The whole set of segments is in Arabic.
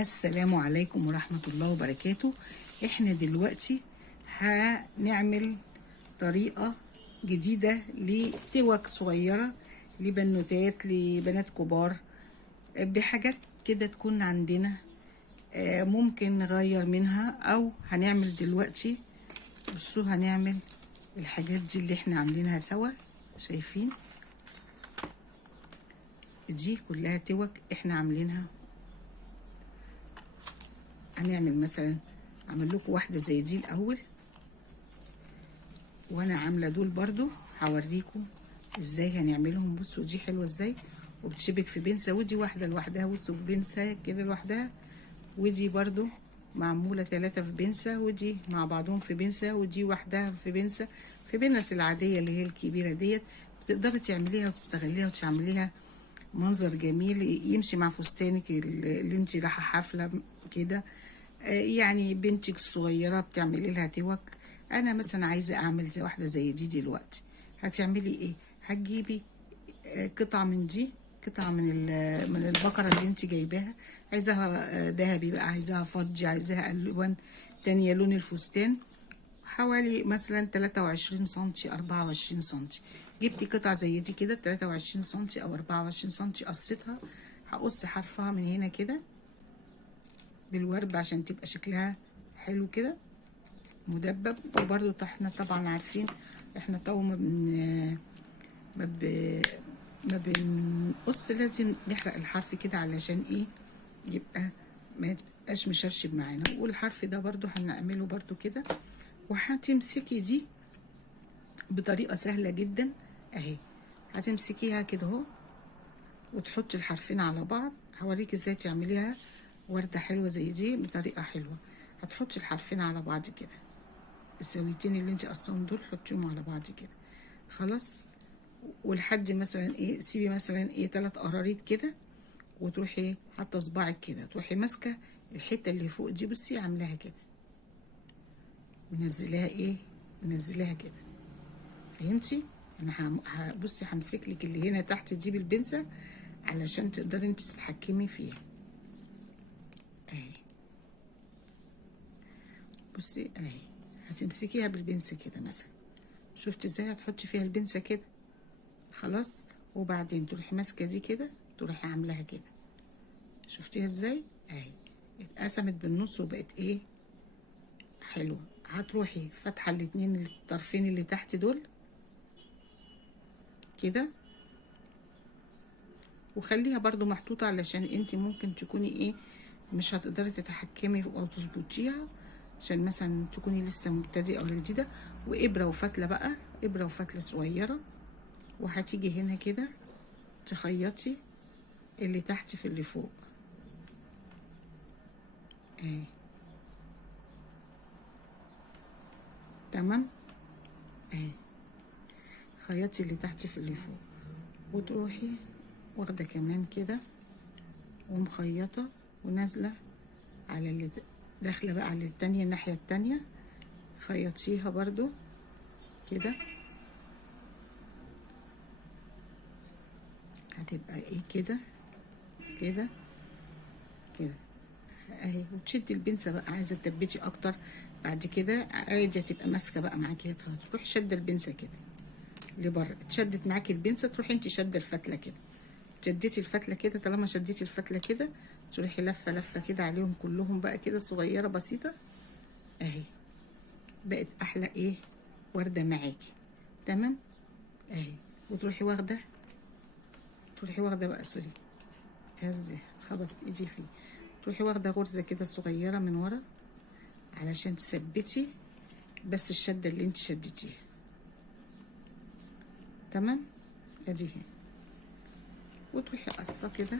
السلام عليكم ورحمة الله وبركاته. احنا دلوقتي هنعمل طريقة جديدة لتوك صغيرة لبنوتات لبنات كبار بحاجات كده تكون عندنا. ممكن نغير منها او هنعمل دلوقتي. بصوا هنعمل الحاجات دي اللي احنا عاملينها سوا. شايفين دي كلها توك احنا عاملينها. هنعمل مثلا اعمل لكم واحده زي دي الاول، وانا عامله دول برضو هوريكم ازاي هنعملهم. بصوا دي حلوه ازاي وبتشبك في بنسه، ودي واحده لوحدها. بصوا في بنسه كده لوحدها، ودي برضو معموله 3 في بنسه، ودي مع بعضهم في بنسه، ودي وحدها في بنسه. في بنس العاديه اللي هي الكبيره ديت بتقدري تعمليها وتستغليها وتعمليها منظر جميل يمشي مع فستانك اللي انت رايحه حفله كده. يعني بنتك الصغيره بتعملي لها توك. انا مثلا عايزه اعمل زي واحده زي دي دلوقتي. هتعملي ايه؟ هتجيبي قطعه من دي، قطعه من البقره اللي انت جايباها. عايزاها ذهبي بقى، عايزاها فضي، عايزاها الوان تانية لون الفستان. حوالي مثلا 23 سنتي 24 سنتي. جبتي قطعة زي دي كده 23 سنتي او 24 سنتي، قصيتها. هقص حرفها من هنا كده بالورب عشان تبقى شكلها حلو كده مدبب. وبرده احنا طبعا عارفين احنا تو ما بنقص، لازم نحرق الحرف كده علشان ايه يبقى ما يبقاش مشرشب معانا. والحرف ده برضو هنعمله برضو كده. وهتمسكي دي بطريقه سهله جدا اهي. هتمسكيها كده اهو وتحطي الحرفين على بعض. هوريك ازاي تعمليها ورده حلوه زي دي بطريقه حلوه. هتحطي الحرفين على بعض كده، الزاويتين اللي انت قصهم دول حطيهم على بعض كده خلاص. ولحد مثلا ايه سيبي مثلا ايه 3 قراريط كده، وتروحي حاطه صباعك كده، تروحي ماسكه الحته اللي فوق دي. بصي عاملاها كده، منزلاها ايه، منزلاها كده. فهمتي؟ انا بصي همسك لك اللي هنا تحت دي بالبنسه علشان تقدري انت تتحكمي فيها اهي. بصي اهي، هتمسكيها بالبنسه كده مثلا. شفتي ازاي؟ هتحطي فيها البنسه كده خلاص. وبعدين تروحي ماسكه دي كده، تروحي عاملاها كده. شفتيها ازاي؟ اهي اتقسمت بالنص وبقت ايه حلوه. هتروحي فاتحه الاتنين الطرفين اللي تحت دول كده، وخليها برضو محطوطه علشان انت ممكن تكوني ايه مش هتقدري تتحكمي او تظبطيها، عشان مثلا تكوني لسه مبتدئه او جديده. وابره وفتله بقى، ابره وفتله صغيره. وهتيجي هنا كده تخيطي اللي تحت في اللي فوق اهي. تمام اهي. خيطي اللي تحت في اللي فوق، وتروحي واخده كمان كده ومخيطه ونازله على اللي داخله بقى على التانية الناحيه التانية. خيطيها برضو كده، هتبقى ايه كده كده كده اهي. وتشدي البنسه بقى، عايزه تثبتي اكتر بعد كده عادي تبقى ماسكه بقى معاكي. تروحي شاده البنسه كده لبره، اتشدت معاكي البنسه تروحي انت شاده الفتله كده. شديتي الفتله كده، طالما شديتي الفتله كده تروحي لفه لفه كده عليهم كلهم بقى كده صغيره بسيطه اهي. بقت احلى ايه ورده معاكي. تمام اهي. وتروحي واخده، تروحي واخده بقى سوري تهزي خبطت ايدي فيه. تروحي واخده غرزه كده صغيره من ورا علشان تثبتي بس الشده اللي انت شدتيها. تمام ادي هي. وتروحي قصه كده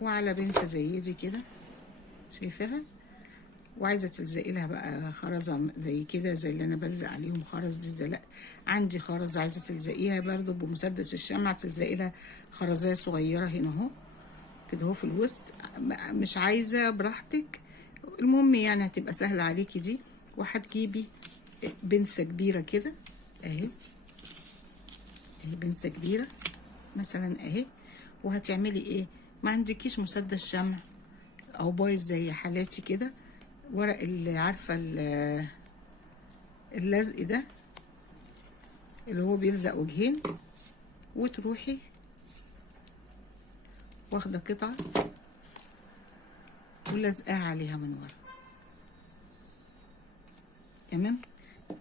وعلى بنسه زي دي كده شايفاها. وعايزه تلزقي لها بقى خرزه زي كده زي اللي انا بلزق عليهم خرز دي. زي لا عندي خرز عايزه تلزقيها برضو بمسدس الشمع، تلزقي لها خرزايه صغيره هنا اهو كده اهو في الوسط. مش عايزه براحتك، المهم يعني هتبقى سهله عليكي دي. وهتجيبي بنسه كبيره كده اهي، اهي بنسه كبيره مثلا اهي. وهتعملي ايه ما عندكيش مسدس شمع او بايظ زي حالاتي كده، ورق اللي عارفه اللزق ده اللي هو بيلزق وجهين، وتروحي واخده قطعه ولازقاها عليها من ورا. تمام،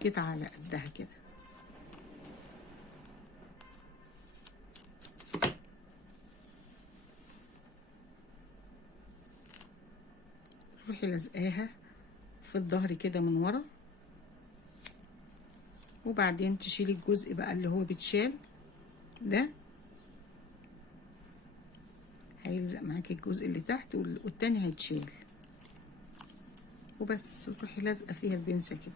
قطعه على قدها كده. تروحي لازقاها في الظهر كده من ورا، وبعدين تشيلي الجزء بقى اللي هو بيتشال ده، هيلزق معاكي الجزء اللي تحت والتاني هيتشال وبس. وتروحي لازقه فيها البنسه كده،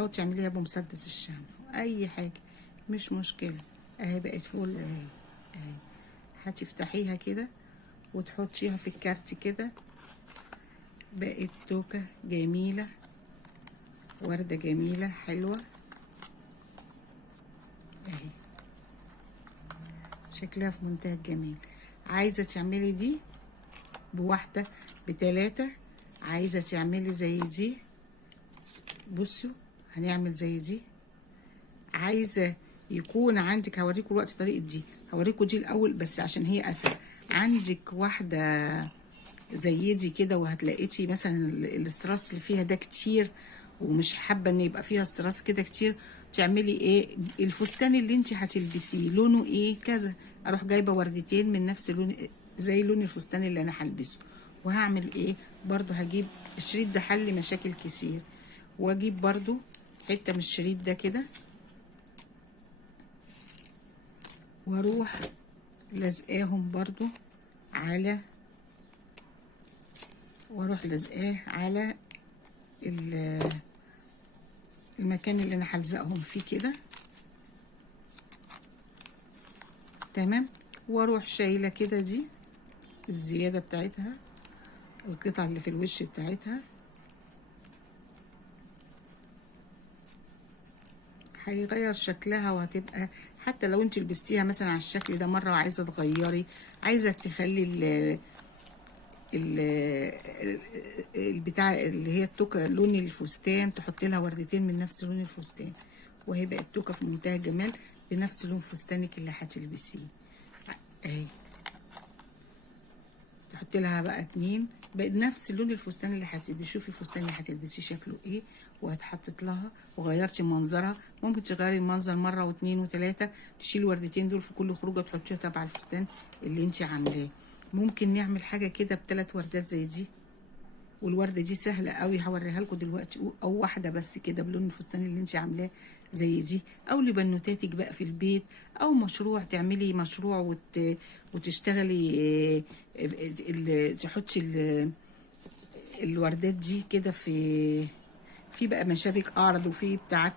او تعمليها بمسدس الشمع اي حاجه مش مشكله. اهي بقت فول اهي. اهي هتفتحيها كده وتحطيها في الكارت كده، بقت توكه جميله، ورده جميله حلوه اهي، شكلها في منتهى الجمال. عايزه تعملي دي بواحده بتلاتة، عايزه تعملي زي دي، بصوا هنعمل زي دي. عايزه يكون عندك، هوريكم دلوقتي طريقه دي، هوريكم دي الاول بس عشان هي اسهل. عندك واحده زي دي كده، وهتلاقيتي مثلا الاستراس اللي فيها ده كتير ومش حابه ان يبقى فيها استراس كده كتير، تعملي ايه؟ الفستان اللي انت هتلبسيه لونه ايه كذا، اروح جايبه وردتين من نفس لون زي لون الفستان اللي انا هلبسه. وهعمل ايه برضو؟ هجيب الشريط ده حل مشاكل كتير، واجيب برضو حته من الشريط ده كده، واروح لازقاهم برضو على، واروح لازقاه على المكان اللي انا هلزقهم فيه كده. تمام، واروح شايله كده دي الزياده بتاعتها، القطعه اللي في الوش بتاعتها، هيغير شكلها وهتبقى، حتى لو انت لبستيها مثلا على الشكل ده مره وعايزه تغيري، عايزه تخلي البتاع اللي هي التوكه لون الفستان، تحطي لها وردتين من نفس لون الفستان، وهيبقى التوكه في منتهى الجمال بنفس لون فستانك اللي هتلبسيه اهي. تحطي لها بقى اتنين بنفس لون الفستان اللي هتلبسيه. شوفي الفستان اللي هتلبسيه شكله ايه، وهتحطت لها وغيرتي منظرها. ممكن تغيري المنظر مره واتنين وتلاته، تشيلي وردتين دول في كل خروجه تحطيها تبع الفستان اللي انت عاملاه. ممكن نعمل حاجه كده بثلاث وردات زي دي، والورده دي سهله قوي هوريها لكم دلوقتي، او واحده بس كده بلون الفستان اللي انت عاملاه زي دي، او لبنوتاتك بقى في البيت، او مشروع تعملي مشروع وتشتغلي تحطي الوردات دي كده في بقى مشابك اعرض، وفي بتاعت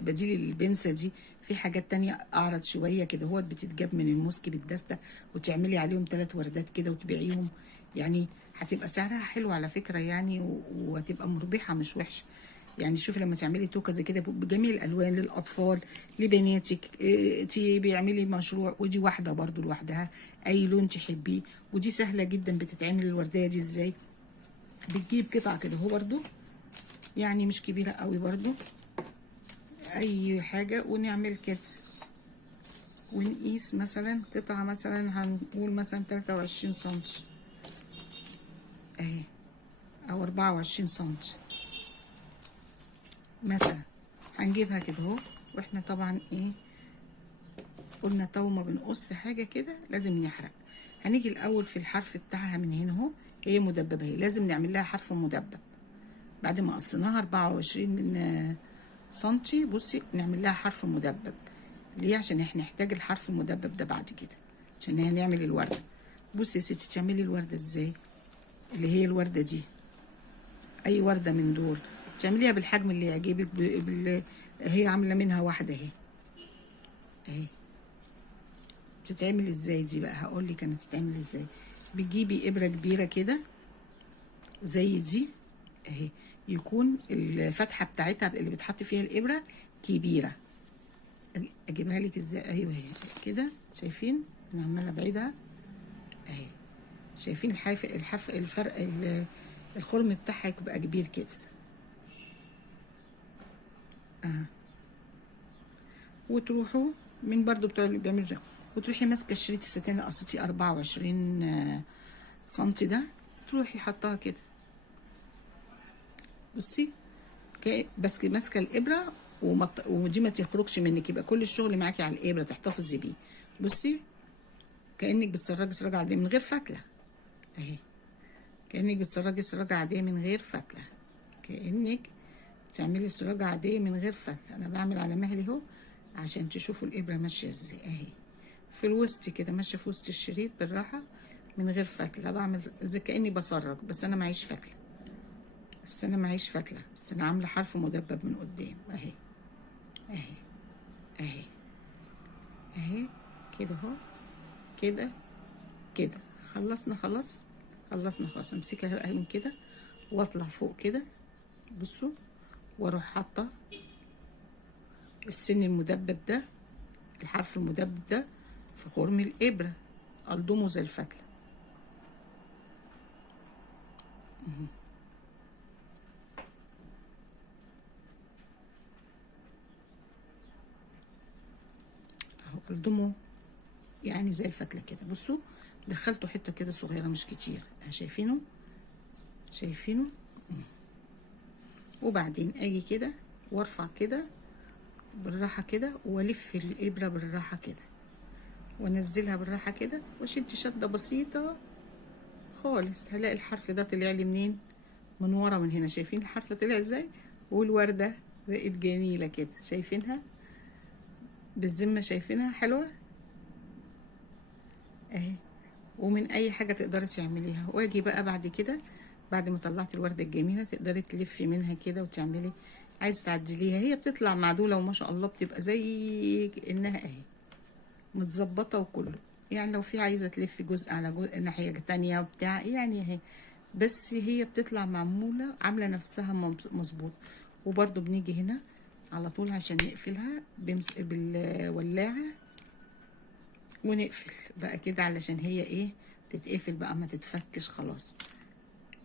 بديل البنسه دي، في حاجات تانية اعرض شويه كده هو بتتجاب من الموسكي بالدستة، وتعملي عليهم 3 وردات كده وتبيعيهم، يعني هتبقى سعرها حلو على فكره يعني، وهتبقى مربحه مش وحشه يعني. شوفي لما تعملي توكه زي كده بجميع الالوان للاطفال لبناتك، بيعملي مشروع. ودي واحده برضو لوحدها اي لون تحبيه، ودي سهله جدا بتتعمل. الورديه دي ازاي؟ بتجيب قطعه كده هو برضو يعني مش كبيره قوي برضو اي حاجه، ونعمل كده ونقيس مثلا قطعه، مثلا هنقول مثلا 23 سنتي اهي، او 24 سنتي مثلا. هنجيبها كده اهو، واحنا طبعا ايه قلنا تو ما بنقص حاجه كده لازم نحرق. هنيجي الاول في الحرف بتاعها من هنا اهو، هي مدببه اهي، لازم نعمل لها حرف مدبب بعد ما قصيناها 24 من سنتي. بصي نعمل لها حرف مدبب ليه؟ عشان احنا نحتاج الحرف المدبب ده بعد كده عشان هنعمل الورده. بصي يا ستي تعملي الورده ازاي، اللي هي الورده دي اي ورده من دول تعمليها بالحجم اللي يعجبك، هي عامله منها واحده اهي اهي. بتتعمل ازاي دي بقى؟ هقول لك انا تتعمل ازاي. بتجيبي ابره كبيره كده زي دي اهي، يكون الفتحه بتاعتها اللي بتحط فيها الابره كبيره. اجيبها لك ازاي؟ ايوه اهي كده، شايفين انا عماله ابعدها اهي. شايفين الفرق الخرم بتاعها يبقى كبير كده وتروحوا من برضو بتوع اللي بيعملوا ده، وتروحي ماسكه شريط الستان اللي قصتي 24 سنتي ده، تروحي حطها كده بصي بس ماسكه الابره ودي ما تخرجش منك، يبقى كل الشغل معاكي على الابره تحتفظي بيه. بصي كانك بتسرجي سراجه عاديه من غير فتله اهي، كانك بتسرجي سراجه عاديه من غير فتله، كانك تعملي سراجه عاديه من غير فتله. انا بعمل على مهلي اهو عشان تشوفوا الابره ماشيه ازاي اهي، في الوسط كده ماشيه في وسط الشريط بالراحه من غير فتله، بعمل زي كاني بسرج، بس انا معيش فتله، بس انا عامله حرف مدبب من قدام اهي اهي اهي اهي كده اهو كده كده. خلصنا خلاص امسكها بقى من كده واطلع فوق كده بصوا، واروح حاطه السن المدبب ده، الحرف المدبب ده في خرم الابره، الضمه زي الفتله اهو، الضمه يعني زي الفتله كده. بصوا دخلته حته كده صغيره مش كتير، شايفينه وبعدين اجي كده وارفع كده بالراحه كده، والف الابره بالراحه كده وانزلها بالراحه كده واشد شده بسيطه خالص. هلاقي الحرف ده طلع لي منين؟ من ورا من هنا. شايفين الحرف طلع ازاي؟ والورده بقت جميله كده، شايفينها بالذمه؟ شايفينها حلوه اهي. ومن اي حاجه تقدري تعمليها. واجي بقى بعد كده بعد ما طلعت الورده الجميله تقدري تلفي منها كده وتعملي، عايزه تعدليها هي بتطلع معدوله وما شاء الله بتبقى زي انها اهي متظبطه وكله. يعني لو في عايزه تلفي جزء على جزء ناحيه تانية بتاع يعني اهي، بس هي بتطلع معموله عامله نفسها مظبوط. وبرده بنيجي هنا على طول عشان نقفلها بالولاعه ونقفل بقى كده علشان هي ايه تتقفل بقى ما تتفكش خلاص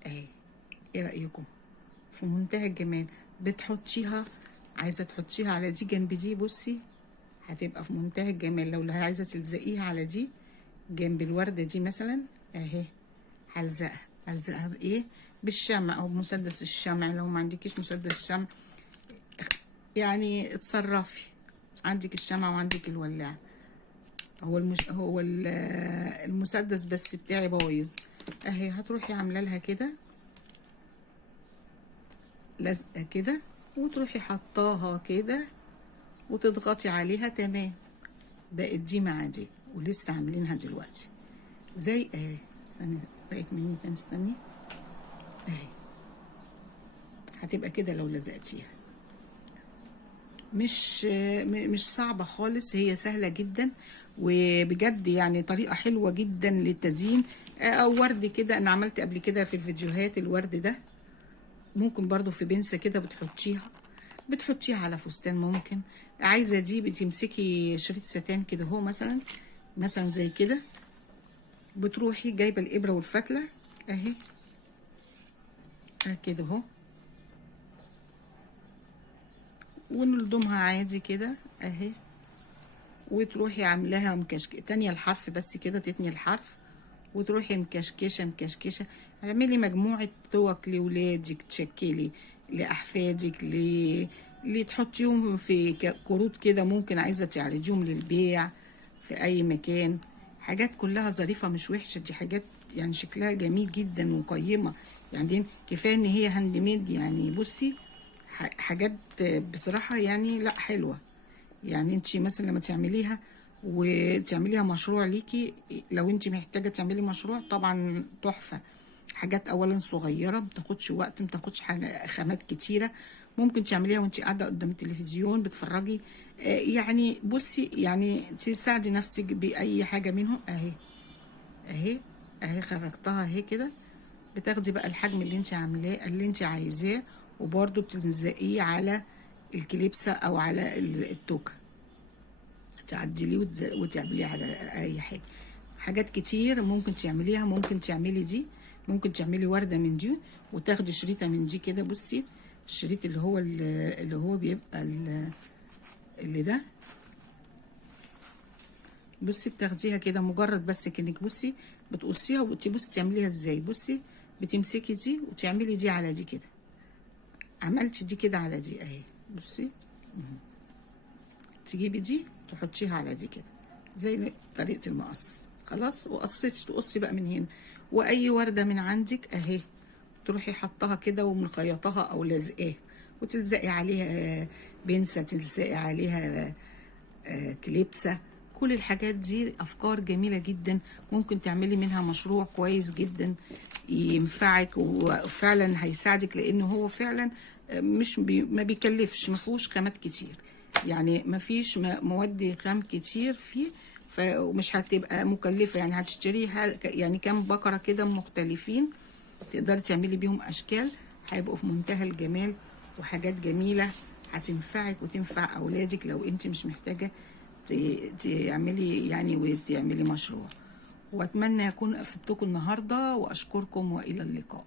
اهي. ايه رايكم؟ في منتهى الجمال. بتحطيها عايزه تحطيها على دي جنب دي بصي هتبقى في منتهى الجمال. لو عايزه تلزقيها على دي جنب الورده دي مثلا اهي، هلزقها بايه؟ بالشمع او بمسدس الشمع. لو ما عندكيش مسدس شمع يعني اتصرفي، عندك الشمع وعندك الولاعه. هو المسدس بس بتاعي بايظ اهي. هتروحي عامله لها كده لزقه كده وتروحي حطاها كده وتضغطي عليها تمام، بقت دي مع دي. ولسه عاملينها دلوقتي زي اهي. استني بقت مني تاني، استني اهي. هتبقى كده لو لزقتيها. مش صعبة خالص، هي سهلة جدا وبجد يعني طريقة حلوة جدا للتزيين. او ورد كده انا عملت قبل كده في الفيديوهات الورد ده، ممكن برضو في بنسة كده بتحطيها على فستان. ممكن عايزة دي بتمسكي شريط ستان كده اهو مثلا زي كده، بتروحي جايبة الابرة والفتلة اهي كده اهو ونلضمها عادي كده اهي، وتروحي عاملاها تانية الحرف بس كده، تتني الحرف وتروحي مكشكشه. اعملي مجموعه توك لولادك، تشكلي لاحفادك، اللي تحطيهم في كروت كده، ممكن عايزه تعرضيهم للبيع في اي مكان. حاجات كلها ظريفه مش وحشه، دي حاجات يعني شكلها جميل جدا وقيمه. يعني كفايه ان هي هاند ميد. يعني بصي حاجات بصراحه يعني لا حلوه. يعني انت مثلا لما تعمليها وتعمليها مشروع ليكي، لو انت محتاجه تعملي مشروع طبعا تحفه. حاجات اولا صغيره متاخدش وقت، متاخدش خامات كتيره، ممكن تعمليها وانت قاعده قدام التلفزيون بتفرجي. يعني بصي يعني تساعدي نفسك باي حاجه منهم اهي خرجتها اهي كده. بتاخدي بقى الحجم اللي انت عاملاه اللي انت عايزاه، وبرده بتلزقيه على الكليبسه او على التوكه، تعدليه وتعمليه على اي حاجه. حاجات كتير ممكن تعمليها. ممكن تعملي دي، ممكن تعملي وردة من دي وتاخدي شريطة من دي كده. بصي الشريط اللي هو بيبقى اللي ده، بصي بتاخديها كده مجرد بس كأنك بصي بتقصيها وبصي تعمليها ازاي. بصي بتمسكي دي وتعملي دي على دي كده، عملتي دي كده على دي اهي. بصي تجيبي دي تحطيها على دي كده زي طريقة المقص. خلاص وقصيتي، تقصي بقى من هنا. واي وردة من عندك اهي تروحي حطها كده ومخيطها او لازقاها، وتلزقي عليها بنسة، تلزقي عليها كليبسة. كل الحاجات دي افكار جميلة جدا، ممكن تعملي منها مشروع كويس جدا ينفعك وفعلا هيساعدك، لانه هو فعلا مش ما بيكلفش، ما فيهوش خامات كتير، يعني ما فيش مواد خام كتير فيه، فمش هتبقى مكلفة. يعني هتشتريها يعني كام بكرة كده مختلفين تقدري تعملي بيهم اشكال، هيبقوا في منتهى الجمال وحاجات جميلة هتنفعك وتنفع اولادك لو انت مش محتاجة تعملي يعني وتعملي مشروع. واتمنى اكون افدتكم النهارده، واشكركم والى اللقاء.